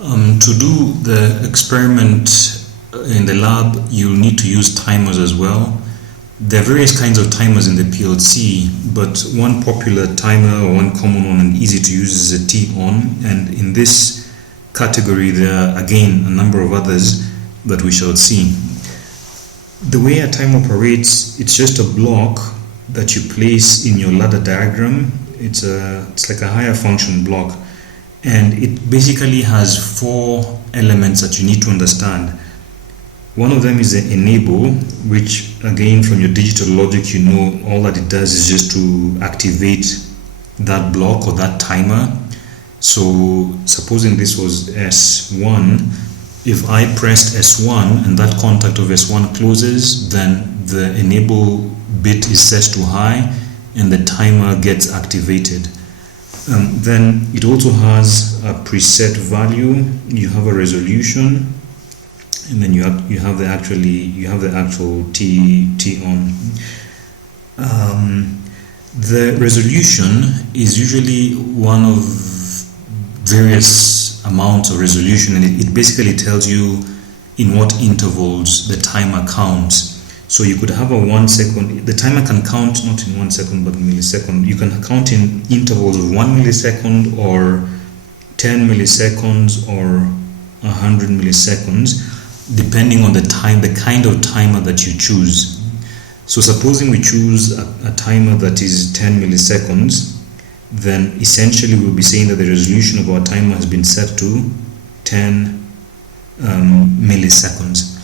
To do the experiment in the lab, you'll need to use timers as well. There are various kinds of timers in the PLC, but one popular timer or one common one and easy to use is a T-on, and in this category there are again a number of others that we shall see. The way a timer operates, it's just a block that you place in your ladder diagram. It's like a higher function block, and it basically has 4 elements that you need to understand. One of them is the enable, which again from your digital logic you know all that it does is just to activate that block or that timer. So supposing this was S1, if I pressed S1 and that contact of S1 closes, then the enable bit is set to high and the timer gets activated. Then it also has a preset value, you have a resolution, and then you have the actual T on. The resolution is usually one of various amounts of resolution, and it basically tells you in what intervals the timer counts. So you could have a 1 second, the timer can count not in 1 second but millisecond. You can count in intervals of 1 millisecond or 10 milliseconds or 100 milliseconds, depending on the kind of timer that you choose. So supposing we choose a timer that is 10 milliseconds, then essentially we'll be saying that the resolution of our timer has been set to 10 milliseconds.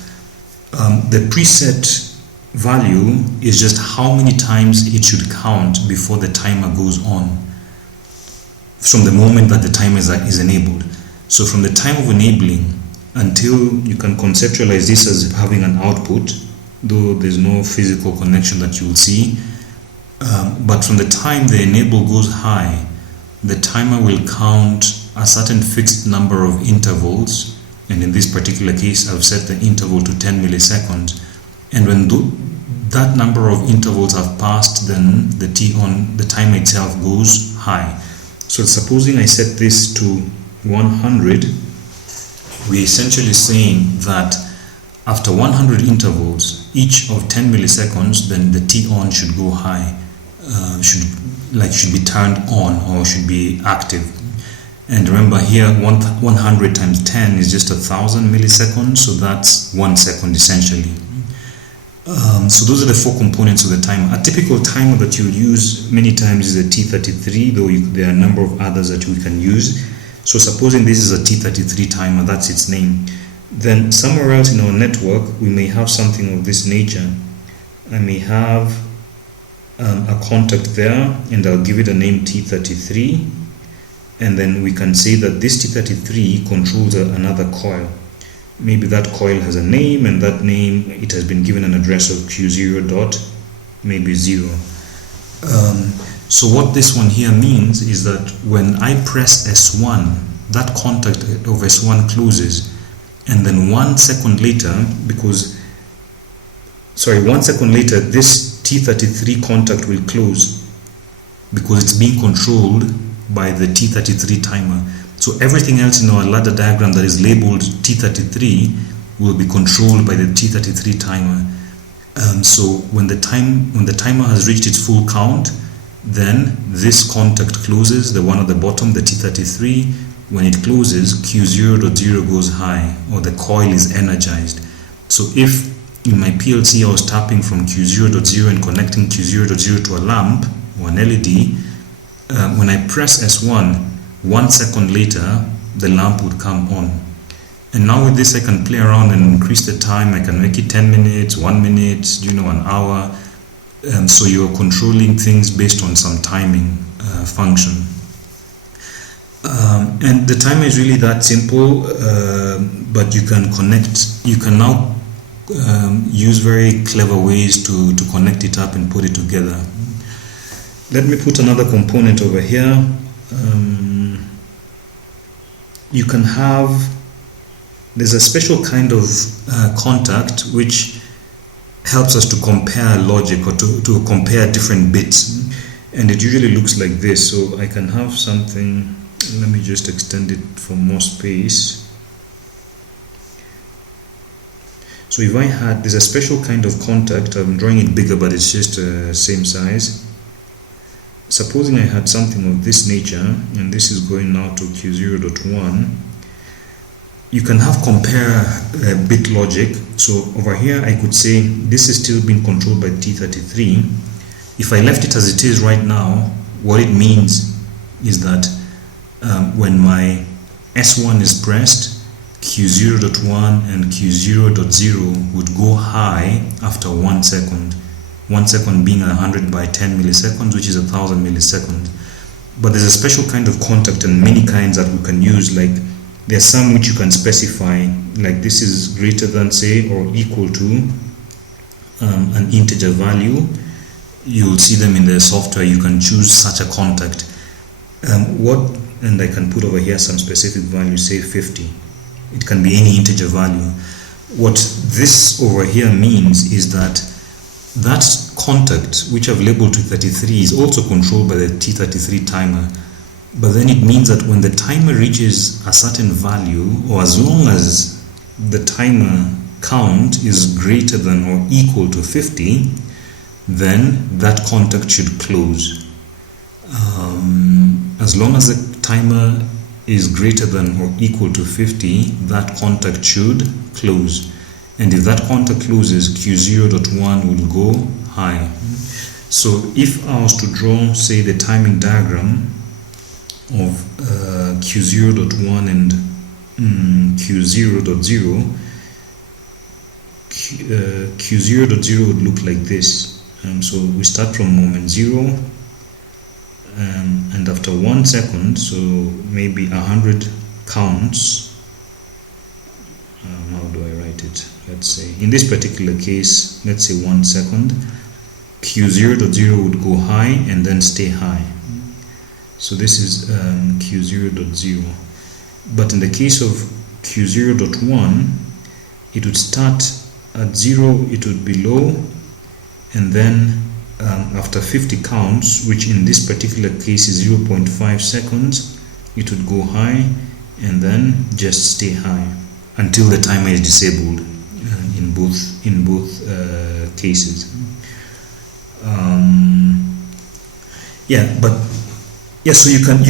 The preset value is just how many times it should count before the timer goes on from the moment that the timer is enabled. So from the time of enabling until you can conceptualize this as having an output, though there's no physical connection that you will see, but from the time the enable goes high, the timer will count a certain fixed number of intervals, and in this particular case I've set the interval to 10 milliseconds, and when that number of intervals have passed, then the timer itself goes high. So supposing I set this to 100, we're essentially saying that after 100 intervals, each of 10 milliseconds, then the T-on should go high, should be turned on or should be active. And remember here, 100 times 10 is just 1,000 milliseconds, so that's 1 second essentially. So those are the 4 components of the timer. A typical timer that you use many times is a T33, though there are a number of others that we can use. So supposing this is a T33 timer, that's its name. Then somewhere else in our network, we may have something of this nature. I may have a contact there, and I'll give it a name T33. And then we can say that this T33 controls another coil. Maybe that coil has a name, and that name, it has been given an address of Q0 dot maybe 0. So what this one here means is that when I press S1, that contact of S1 closes, and then 1 second later, 1 second later, this T33 contact will close because it's being controlled by the T33 timer. So everything else in our ladder diagram that is labeled T33 will be controlled by the T33 timer. So when the timer has reached its full count, then this contact closes, the one at the bottom, the T33. When it closes, Q0.0 goes high, or the coil is energized. So if in my PLC I was tapping from Q0.0 and connecting Q0.0 to a lamp or an LED, when I press S1, 1 second later, the lamp would come on. And now with this, I can play around and increase the time. I can make it 10 minutes, 1 minute, an hour. So you're controlling things based on some timing function. And the timer is really that simple, but you can now use very clever ways to connect it up and put it together. Let me put another component over here. You can there's a special kind of contact which helps us to compare logic or to compare different bits, and it usually looks like this. So I can have something, let me just extend it for more space. So if I had, there's a special kind of contact, I'm drawing it bigger but it's just same size. Supposing I had something of this nature, and this is going now to Q0.1, you can have compare bit logic. So over here I could say this is still being controlled by T33. If I left it as it is right now, what it means is that when my S1 is pressed, Q0.1 and Q0.0 would go high after 1 second. 1 second being 100 by 10 milliseconds, which is 1000 milliseconds. But there's a special kind of contact and many kinds that we can use. Like there's some which you can specify, like this is greater than, say, or equal to an integer value. You'll see them in the software. You can choose such a contact. And I can put over here some specific value, say 50. It can be any integer value. What this over here means is that that contact, which I've labeled to 33, is also controlled by the T33 timer. But then it means that when the timer reaches a certain value, or as long as the timer count is greater than or equal to 50, then that contact should close. As long as the timer is greater than or equal to 50, that contact should close. And if that contact closes, Q0.1 will go high. So if I was to draw, say, the timing diagram of Q0.1 and Q0.0, Q0.0 would look like this. So we start from moment 0, and after 1 second, so maybe 100 counts. How do I write it? Let's say in this particular case, let's say 1 second, Q0.0 would go high and then stay high. So this is Q0.0. But in the case of Q0.1, it would start at 0, it would be low, and then after 50 counts, which in this particular case is 0.5 seconds, it would go high and then just stay high until the timer is disabled in both cases. So you can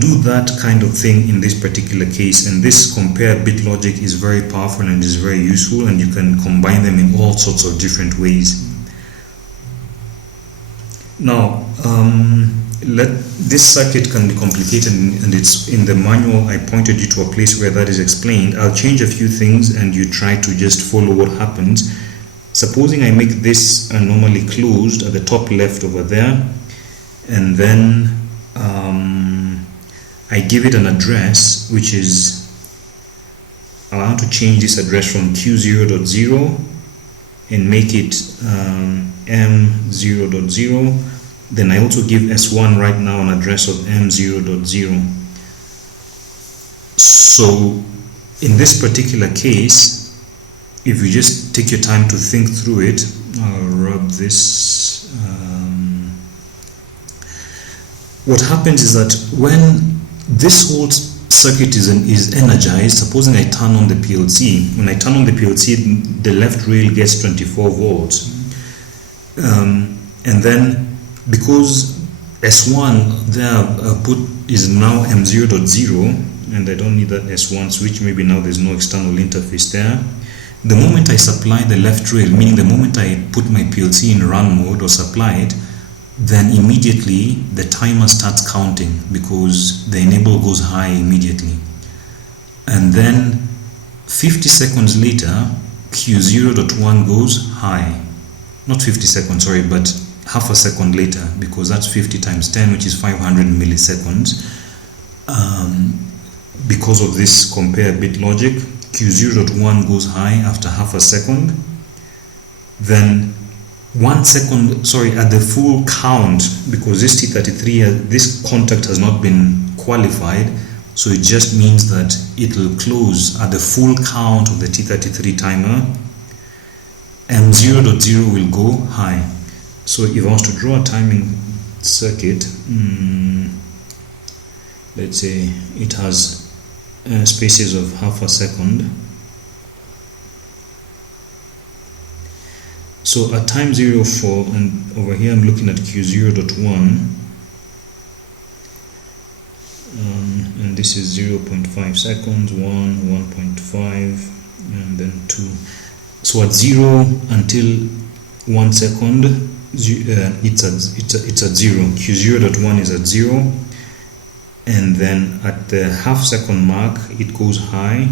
do that kind of thing in this particular case, and this compare bit logic is very powerful and is very useful, and you can combine them in all sorts of different ways. Now, this circuit can be complicated, and it's in the manual. I pointed you to a place where that is explained. I'll change a few things and you try to just follow what happens. Supposing I make this normally closed at the top left over there, and then I give it an address, which is, I want to change this address from Q0.0 and make it M0.0. Then I also give S1 right now an address of M0.0. So in this particular case, if you just take your time to think through it, I'll rub this. What happens is that when this whole circuit is energized, supposing I turn on the PLC. When I turn on the PLC, the left rail gets 24 volts. And then because S1 there put is now M0.0, and I don't need that S1 switch, maybe now there's no external interface there. The moment I supply the left rail, meaning the moment I put my PLC in run mode or supply it, then immediately the timer starts counting because the enable goes high immediately. And then 50 seconds later, Q0.1 goes high. Not 50 seconds, sorry, but half a second later, because that's 50 times 10, which is 500 milliseconds. Because of this compare bit logic, Q0.1 goes high after half a second. Then 1 second, at the full count, because this T33, this contact has not been qualified, so it just means that it will close at the full count of the T33 timer. M0.0 will go high. So if I was to draw a timing circuit, let's say it has spaces of half a second. So at time 0 for, and over here I'm looking at Q0.1, and this is 0.5 seconds, 1, 1.5, and then 2. So at 0 until 1 second, it's at 0. Q0.1 is at 0, and then at the half second mark it goes high.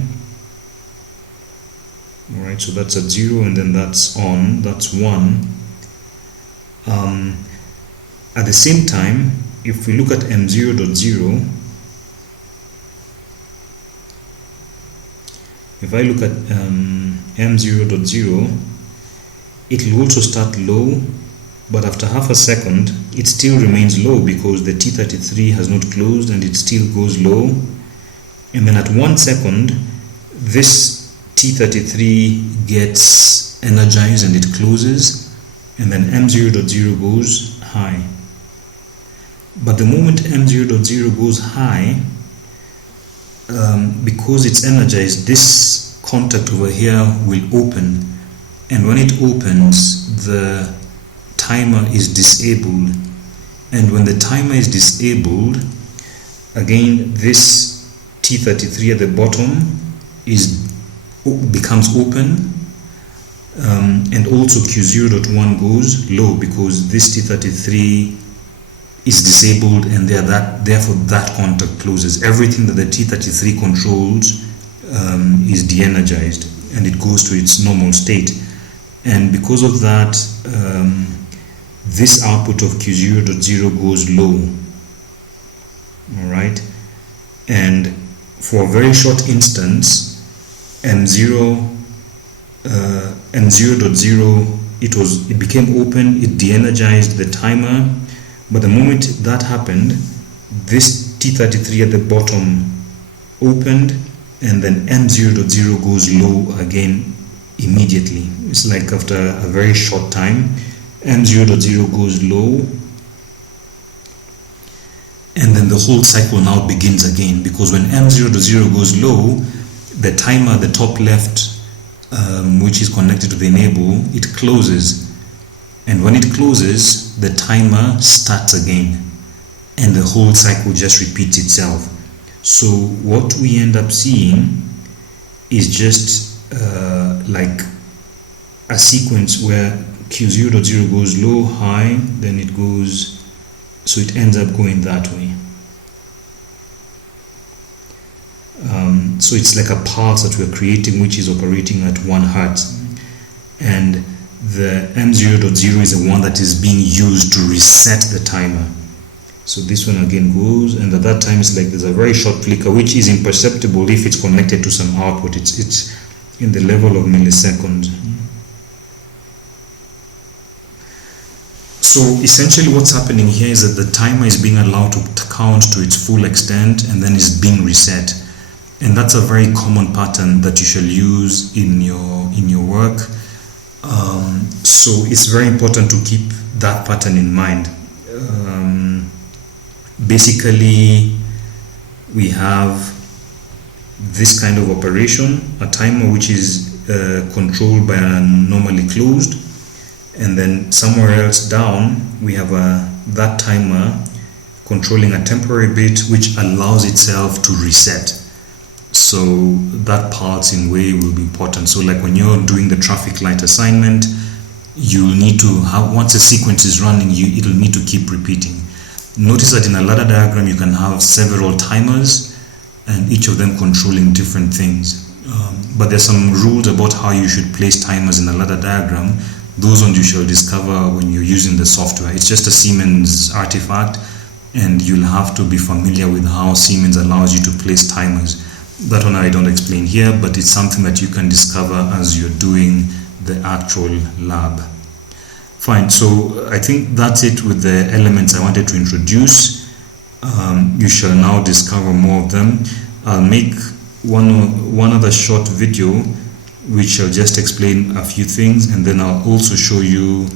Alright, so that's at 0, and then that's on, that's 1. At the same time, if we look at M0.0, if I look at M0.0, it will also start low, but after half a second it still remains low because the T33 has not closed and it still goes low. And then at 1 second this T33 gets energized and it closes, and then M0.0 goes high. But the moment M0.0 goes high, because it's energized, this contact over here will open, and when it opens the timer is disabled, and when the timer is disabled, again this T33 at the bottom becomes open, and also Q0.1 goes low because this T33 is disabled, and therefore that contact closes. Everything that the T33 controls is de-energized and it goes to its normal state, and because of that this output of Q0.0 goes low. Alright, and for a very short instance M0.0 it became open, it de-energized the timer, but the moment that happened this T33 at the bottom opened, and then M0.0 goes low again immediately. It's like after a very short time M0.0 goes low, and then the whole cycle now begins again, because when M0.0 goes low, the timer at the top left, which is connected to the enable, it closes, and when it closes the timer starts again, and the whole cycle just repeats itself. So what we end up seeing is just like a sequence where Q0.0 goes low, high, then it goes, so it ends up going that way. So it's like a pulse that we're creating which is operating at 1 hertz, and the M0.0 is the one that is being used to reset the timer. So this one again goes, and at that time it's like there's a very short flicker which is imperceptible if it's connected to some output. It's in the level of milliseconds. So essentially what's happening here is that the timer is being allowed to count to its full extent and then is being reset, and that's a very common pattern that you shall use in your work. So it's very important to keep that pattern in mind. Basically we have this kind of operation, a timer which is controlled by a normally closed, and then somewhere else down we have that timer controlling a temporary bit which allows itself to reset. So that pulse in way will be important. So like when you're doing the traffic light assignment, you'll need to have, once a sequence is running, it'll need to keep repeating. Notice that in a ladder diagram you can have several timers and each of them controlling different things, but there's some rules about how you should place timers in a ladder diagram. Those ones you shall discover when you're using the software. It's just a Siemens artifact, and you'll have to be familiar with how Siemens allows you to place timers. That one I don't explain here, but it's something that you can discover as you're doing the actual lab. Fine, so I think that's it with the elements I wanted to introduce. You shall now discover more of them. I'll make one other short video which shall just explain a few things, and then I'll also show you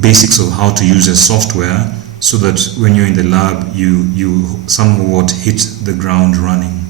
basics of how to use a software so that when you're in the lab you somewhat hit the ground running.